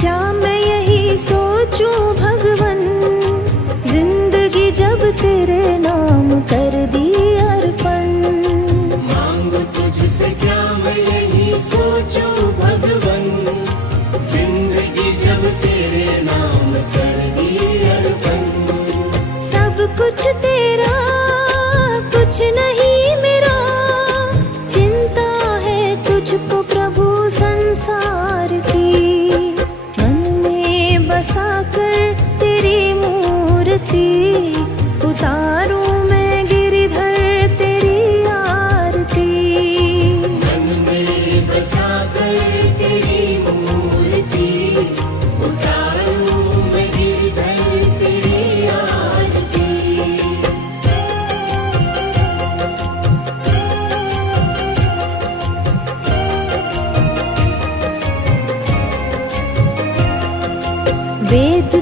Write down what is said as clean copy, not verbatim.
क्या मैं यही सोचूं भगवन, जिंदगी जब तेरे नाम कर दी अर्पण। मांगू तुझसे क्या मैं यही सोचूं भगवन, जिंदगी जब तेरे नाम कर दी अर्पण। सब कुछ तेरा कुछ नहीं मेरा, चिंता है तुझको प्रभु संसार की। मन में बसा कर तेरी मूर्ति, उतारूं मैं गिरिधर तेरी आरती। मन में बसा कर तेरी मूर्ति, उतारूं मैं गिरधर तेरी आरती। वेद